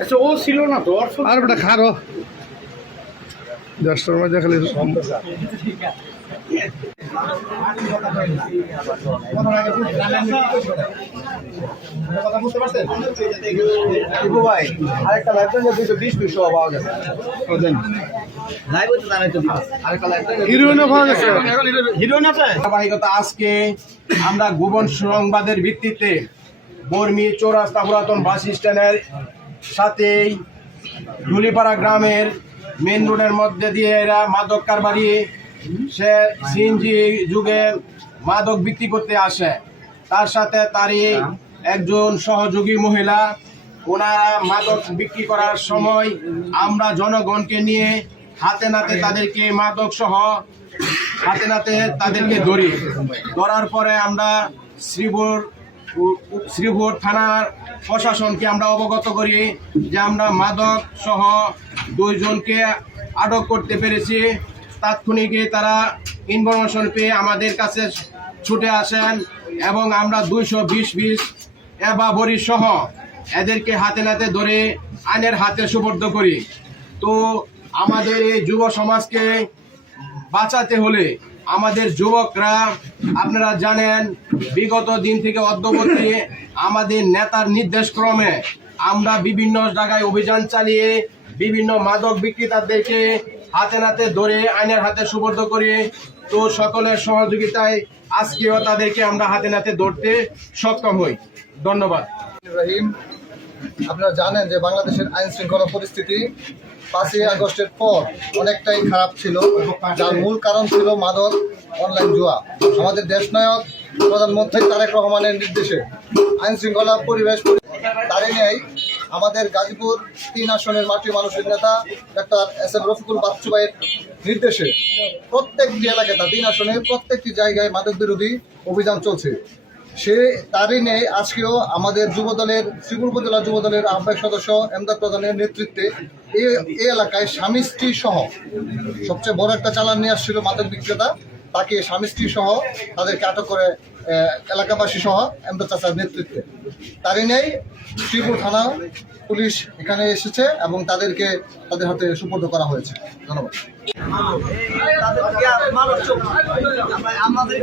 আচ্ছা ও ছিল না তো আর বেটা খারো 10টার মধ্যে খালি আরেকটা লাইফ 220 পাওয়া গেছে হিরোইনও পাওয়া গেছে। হিরোইন আছে ধারাবাহিকতা আজকে আমরা গোপন সংবাদের ভিত্তিতে বর্মি চৌরাস্তা পুরাতন বাস স্ট্যান্ডের সাথেই ধুলিপাড়া গ্রামের মেন রোডের মধ্যে দিয়ে এরা মাদক কারবারি সে সিএনজি যুগে মাদক বিক্রি করতে আসে। তার সাথে তারই একজন সহযোগী মহিলা, ওনারা মাদক বিক্রি করার সময় আমরা জনগণকে নিয়ে হাতে নাতে তাদেরকে মাদক সহ হাতে নাতে তাদেরকে ধরার পরে আমরা শ্রীপুর থানার প্রশাসনকে আমরা অবগত করি যে আমরা মাদক সহ 2 জনকে আটক করতে পেরেছি। তাৎক্ষণিকই তারা ইনফরমেশন পেয়ে আমাদের কাছে ছুটে আসেন এবং আমরা 220 এবা বড়ি সহ এদেরকে হাতে নাতে ধরে আইনের হাতে সুপর্দ করি। তো আমাদের এই যুব সমাজকে বাঁচাতে হলে আমাদের যুবকরা, আপনারা জানেন বিগত দিন থেকে অদ্যাবধি আমাদের নেতার নির্দেশ ক্রমে আমরা বিভিন্ন জায়গায় অভিযান চালিয়ে বিভিন্ন মাদক বিক্রেতাদেরকে হাতে নাতে ধরে আইনের হাতে সুপর্দ করি। তো সকলের সহযোগিতায় আজকেও তাদেরকে আমরা হাতে নাতে ধরতে সক্ষম হই। ধন্যবাদ। রহিম, আপনারা জানেন যে বাংলাদেশের আইন শৃঙ্খলা পরিস্থিতি 5ই আগস্টের পর অনেকটাই খারাপ ছিল, যার মূল কারণ ছিল মাদক, অনলাইন জুয়া। আমাদের দেশনায়ক প্রধানমন্ত্রী তারেক রহমানের নির্দেশে আইন শৃঙ্খলা পরিবেশ তারই নেই আমাদের গাজীপুর 3 আসনের মাটির মানুষের নেতা ডাক্তার এস.এম. রফিকুল বাচ্চু ভাইয়ের নির্দেশে প্রত্যেকটি এলাকায় 3 আসনের প্রত্যেকটি জায়গায় মাদক বিরোধী অভিযান চলছে। তারই নেই আজকেও আমাদের যুবদলের শ্রীপুর উপজেলা যুবদলের আহ্বায়ক সদস্য এমদাদ প্রধানের নেতৃত্বে এই এলাকায় স্বামী স্ত্রী সহ সবচেয়ে বড় একটা চালান নিয়ে আসছিল মাদক বিক্রেতা, তাকে স্বামী স্ত্রী সহ তাদেরকে আটক করে এলাকাবাসী সহ এমদাদ চাচার নেতৃত্বে। তারই নেই শ্রীপুর থানা পুলিশ এখানে এসেছে এবং তাদেরকে তাদের হাতে সুপর্দ করা হয়েছে। ধন্যবাদ। আমাদের